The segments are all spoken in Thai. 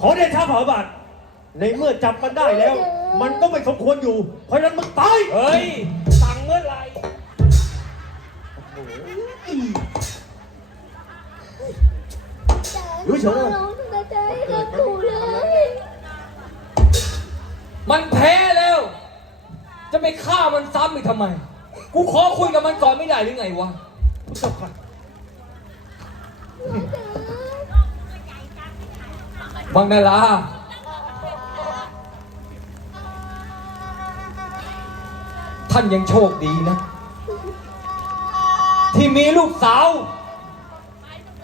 ขอเดชะพระบาทในเมื่อจับมันได้แล้ว มันก็ไม่สมควรอยู่ เพราะฉะนั้นมึงตายเฮ้ย สั่งเมื่อไหร่รู้เฉยน้องจะใจกับกูเลยมันแพ้แล้ว จะไปฆ่ามันซ้ำอีกทำไม กูขอคุยกับมันก่อนไม่ได้หรือไงวะพุทธคันบั บังนาลาท่านยังโชคดีนะ ที่มีลูกสาว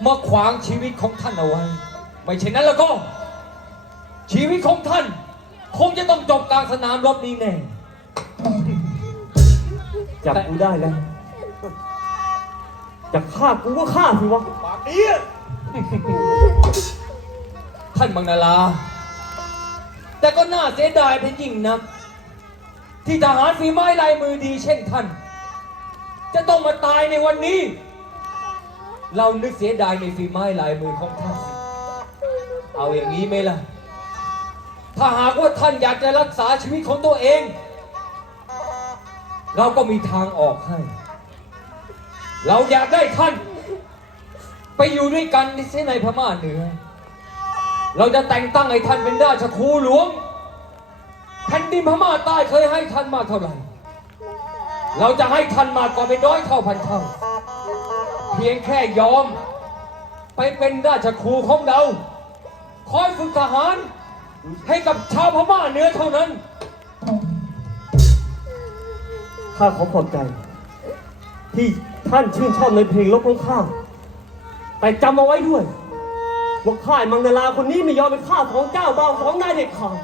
มาขวางชีวิตของท่านเอาไว้ ไม่เช่นนั้นแล้วก็ ชีวิตของท่าน คงจะต้องจบกลางสนามรบนี้แน่จับกูได้แล้วจะฆ่ากูก็ฆ่าสิวะปากนี้ ท่านบังนาลา แต่ก็น่าเสียดายเป็นยิ่งนัก ที่ทหารฝีไม้ลายมือดีเช่นท่าน จะต้องมาตายในวันนี้ เรานึกเสียดายในฝีไม้ลายมือของท่าน เอาอย่างนี้ไหมล่ะ ถ้าหากว่าท่านอยากจะรักษาชีวิตของตัวเอง เราก็มีทางออกให้ เราอยากได้ท่าน ไปอยู่ด้วยกันที่ในพม่าเหนือ เราจะแต่งตั้งให้ท่านเป็นราชครูหลวง แผ่นดินพม่าใต้เคยให้ท่านมากเท่าไหร่ เราจะให้ท่านมากกว่าเป็นร้อยเท่าพันเท่า เพียงแค่ยอม ไปเป็นราชครูของเรา คอยฝึกทหาร ให้กับชาวพม่าเหนือเท่านั้น ข้าขอขอบใจ ที่ท่านชื่นชอบในเพลงลบของข้าแต่จำเอาไว้ด้วย ว่าข้าไอ้มังนลาคนนี้ไม่ยอมเป็นข้าของเจ้าเบาของนายเด็ดขาด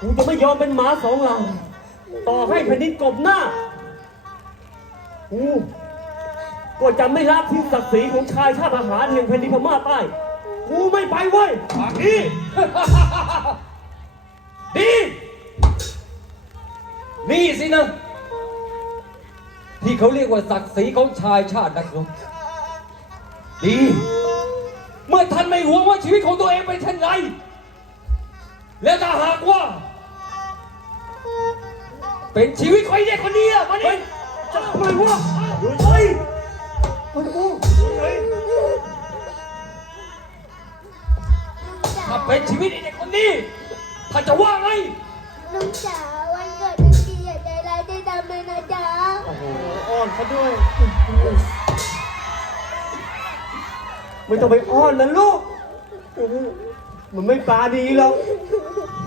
กูจะไม่ยอมเป็นหมาสองลางต่อให้แผ่นดินกบหน้ากูก็จะไม่รับทิ้งศักดิ์ศรีของชายชาติทหารแห่งแผ่นดินพม่าใต้กูไม่ไปเว้ยปากนี้ดี นี่สินะ ที่เขาเรียกว่าศักดิ์ศรีของชายชาตินักรบดี เมื่อท่านไม่ห่วงว่าชีวิตของตัวเองเป็นเช่นไร แล้วถ้าหากว่า เป็นชีวิตของไอ้เด็กคนนี้อะมานี่จะทำอะไรวะเฮ้ยเฮ้ยกูเฮ้ยถ้าเป็นชีวิตไอ้เด็กคนนี้ท่านจะว่าไงน้องจ๋าวันเกิดทั้งทีอย่าใจร้ายใจดำเลยนะจ๊ะ โอ้โหอ้อนเขาด้วย ไม่ต้องไปอ้อนนะลูก มันไม่ปลาดีหรอก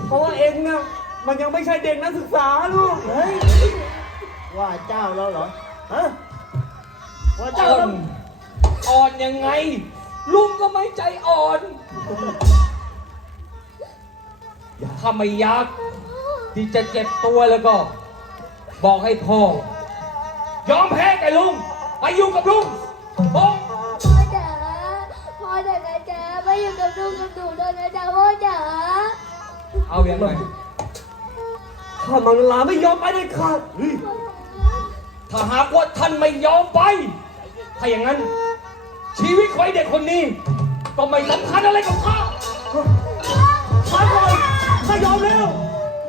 เพราะว่าเองนะมันยังไม่ใช่เด็กนักศึกษาลูก เฮ้ย ว่าเจ้าแล้วเหรอ ฮะ ว่าเจ้าอ่อแล้วนอ่อนยังไง ลุงก็ไม่ใจอ่อน ถ้าไม่อยากที่จะเจ็บตัวแล้วก็ บอกให้พ่อ ยอมแพ้แกลุง ไปอยู่กับลุงบอกพ่อจ๋า พ่อจ๋านะจ๊ะไม่อยู่กับลูกกับหนูเลยนะจ๊ะพ่อจ๋าเอาอย่างไรข้ามังลาไม่ยอมไปเลยขาดเฮ้ยถ้าหากว่าท่านไม่ยอมไป ถ้าอย่างนั้น ชีวิตของไอ้เด็กคนนี้ก็ไม่สำคัญอะไรกับข้าข้าก่อนข้ายอมแล้ว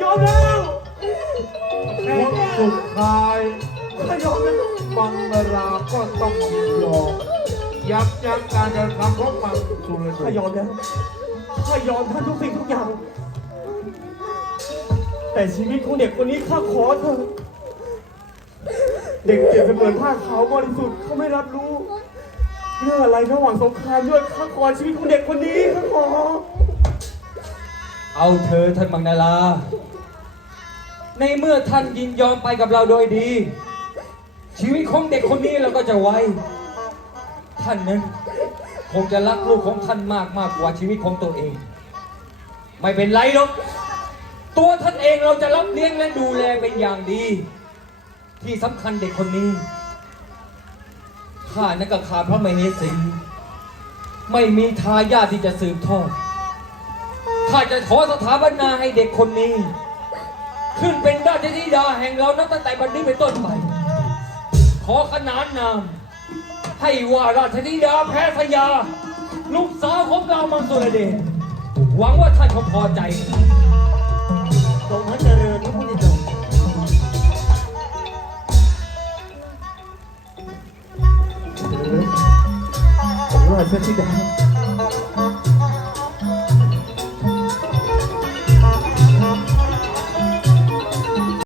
ยอมแล้วผลสุดท้ายข้ายอมแล้วบังเวลาก็ต้องยอม ยับยั้งการกระทำของมันข้ายอมแล้วข้ายอมท่านทุกสิ่งทุกอย่าง แต่ชีวิตของเด็กคนนี้ข้าขอเถอะเด็กเปรียบเสมือนผ้าขาวบริสุทธิ์เขาไม่รับรู้เรื่องอะไรระหว่างสงครามด้วยข้าขอชีวิตของเด็กคนนี้ข้าขอ เอาเธอท่านมังนาลา ในเมื่อท่านยินยอมไปกับเราโดยดี ชีวิตของเด็กคนนี้เราก็จะไว้ ท่านนั้นคงจะรักลูกของท่านมากมากกว่าชีวิตของตัวเอง ไม่เป็นไรหรอกตัวท่านเองเราจะรับเลี้ยงและดูแลเป็นอย่างดี ที่สำคัญเด็กคนนี้ข้านักขาพระมเหสีไม่มีทายาทที่จะสืบทอดข้าจะขอสถาปนาให้เด็กคนนี้ ขึ้นเป็นราชธิดาแห่งเรานับตั้งแต่บัดนี้เป็นต้นไป ขอขนานนาม ให้ว่าราชธิดาแพทยา ลูกสาวของเรามังสุรเดชหวังว่าท่านคงพอใจทรงพระเจริญพระพุทธเจ้าผมราชธิดา